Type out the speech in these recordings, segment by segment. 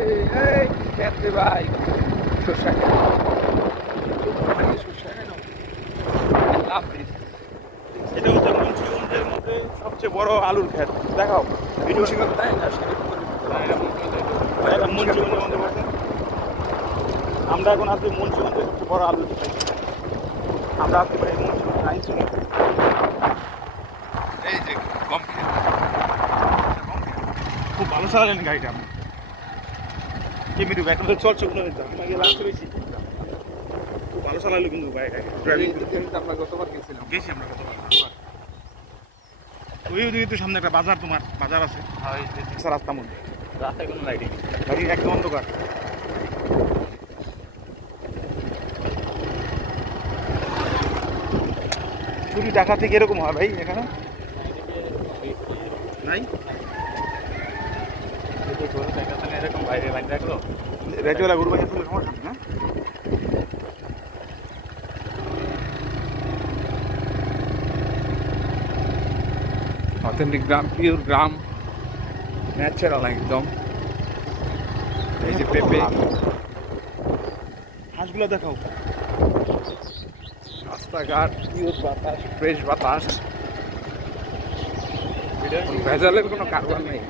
এই খেতে ভাই শস্য এটা হচ্ছে মুন্সিগঞ্জের মধ্যে সবচেয়ে বড় আলুর ক্ষেত। দেখাও ভিডিও মুন্সিগঞ্জের মধ্যে বসে। আমরা এখন আছি মুন্সিগঞ্জের সবচেয়ে বড় আলুর ক্ষেত। আমরা আছি ভাই মুন্সিগঞ্জ আইনসিনে। এই যে কম খুব ভালো চালালেন গাড়িটা আপনি। কি মিটু এখন তো চলছে কোনো আমাকে লাস্ট হয়েছি। খুব ভালো চালালো কিন্তু ভাই গাড়ি ড্রাইভিং আমরা গতবার গেছিলাম। গেছি আমরা কতবার। ওই তো সামনে একটা বাজার, তোমার বাজার আছে রাস্তার মধ্যে। রাস্তায় কোনো লাইটিং গাড়ি একদম অন্ধকার। চুরি ডাকাতি কিরকম হয় ভাই এখানে? নাই এরকম বাইরে বাইরে রাখলো রেজওয়ালা গরু বাজার তুলে সমস্যা না। অথেন্টিক গ্রাম, পিওর গ্রাম, ন্যাচারাল একদম। এই যে পেঁপে, হাঁসগুলো দেখাও। রাস্তাঘাট, পিওর বাতাস, ফ্রেশ বাতাস, ভেজালের কোনো কারবার নেই।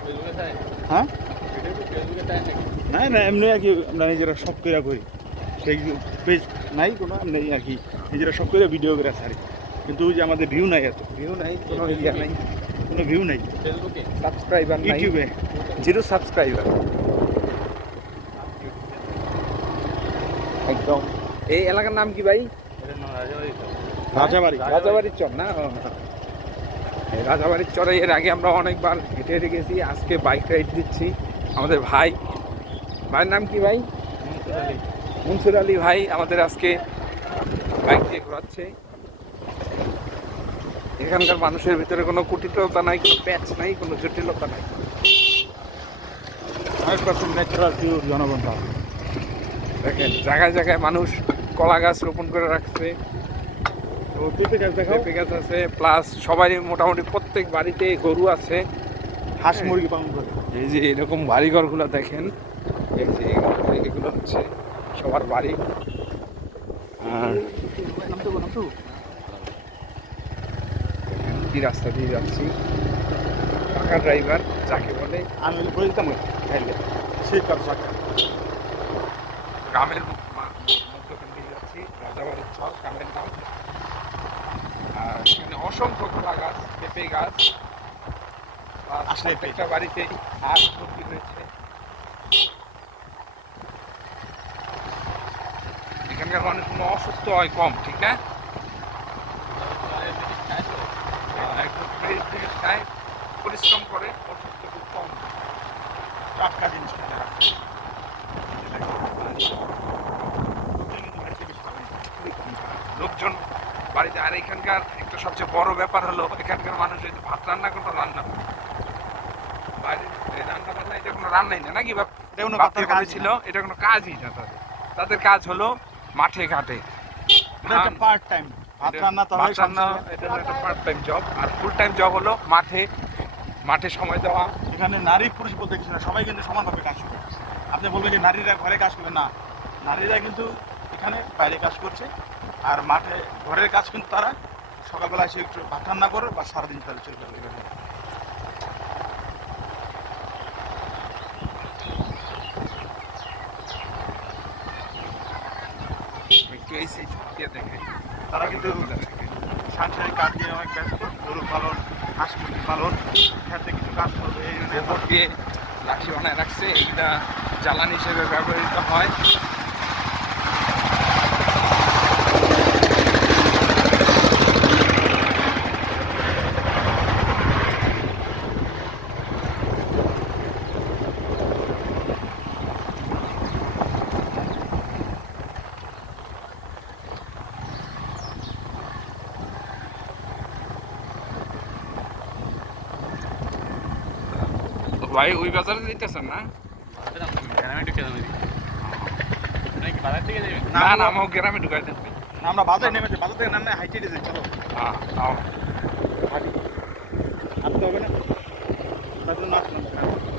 হ্যাঁ নাই না, এমনি আর কি আমরা নিজেরা সব করে করি। সেই পেজ নাই কোনো, এমনি আর কি নিজেরা সব করে ভিডিও করে ছাড়ি। কিন্তু ওই যে আমাদের ভিউ নাই, এত ভিউ নাই, কোনো ইয়া নাই, কোনো ভিউ নাই। সাবস্ক্রাইবার নাই, ইউটিউবে 0 সাবস্ক্রাইবার একদম। এই এলাকার নাম কি ভাই? রাজাবাড়ি। রাজাবাড়ির চর না? এই রাজাবাড়ির চরে এর আগে আমরা অনেকবার হেঁটে হেঁটে গেছি। আজকে বাইক রাইড দিচ্ছি আমাদের ভাই। ভাইয়ের নাম কি ভাই? মনসুর আলী ভাই আমাদের আজকে বাইক দিয়ে ঘোরাচ্ছে। এখানকার মানুষের ভিতরে কোনো কুটিলতা নাই, কোনো প্যাচ নাই, কোনো জটিলতা নাই। 100% ন্যাচারাল পিওর জনগণ। দেখেন জায়গায় জায়গায় মানুষ কলা গাছ রোপণ করে রাখছে, তো পেঁপে গাছ দেখাও। পেঁপে গাছ আছে, প্লাস সবারই মোটামুটি প্রত্যেক বাড়িতে গরু আছে, হাঁস মুরগি পালন করে। এই যে এরকম বাড়িঘরগুলো দেখেন, এই যে এগুলো হচ্ছে সবার বাড়ি। আর কি রাস্তা দিয়ে যাচ্ছি, পাকা ড্রাইভার যাকে বলে। আমি বলে দিতাম সেই কাজ গ্রামের মধ্যখান দিয়ে যাচ্ছি, রাজাবাড়ির চর গ্রামের নাম। আর এখানে অসংখ্য কলা গাছ, পেঁপে গাছ, আসলে একটা বাড়িতে হাঁস ভর্তি হয়েছে। এখানকার মানুষ কোনো অসুস্থ হয় কম, ঠিক না? একটু ফ্রেশ জিনিস খায়, পরিশ্রম করে, অসুস্থ খুব কম। টাটকা জিনিস খেতে রাখছে। লোকজন বাড়িতে। আর এখানকার একটা সবচেয়ে বড় ব্যাপার হলো এখানকার মানুষ যদি ভাত রান্না করতো, রান্না বাইরে রান্না বান্না এটা কোনো রান্নাই না নাকি? বাপের কাজ ছিল, এটা কোনো কাজই না তাদের। তাদের কাজ হলো মাঠে ঘাটে পার্ট টাইম ভাত রান্না। ভাত রান্না এটা একটা পার্ট টাইম জব। আর ফুল টাইম জব হলো মাঠে মাঠে সময় দেওয়া। এখানে নারী পুরুষ বলতে কিছু না, সবাই কিন্তু সমানভাবে কাজ করে। আপনি বলবেন যে নারীরা ঘরে কাজ করে না, নারীরা কিন্তু এখানে বাইরে কাজ করছে। আর মাঠে ঘরের কাজ কিন্তু তারা সকালবেলা এসে একটু ভাত রান্না করে বা সারাদিন তাদের চলে যাবে। একটু এই সাইড দিয়ে দেখে তারা কিন্তু সাংসারিক কাজ দিয়ে অনেক ব্যস্ত। গরু পালন, হাঁস মুরগি পালন, খেতে কিছু কাজ করবে। এই জন্য গোবর দিয়ে লাঠি বানায় রাখছে, এইটা জ্বালানি হিসেবে ব্যবহৃত হয়। ভাই ওই বাজারে দিতেছেন না? না না, আমার গ্রামে ঢুকাই দেন। আমরা বাজারে নেমেছি, বাজার থেকে নামে হাইটে যাই। চলো হ্যাঁ, হাঁটতে হবে না।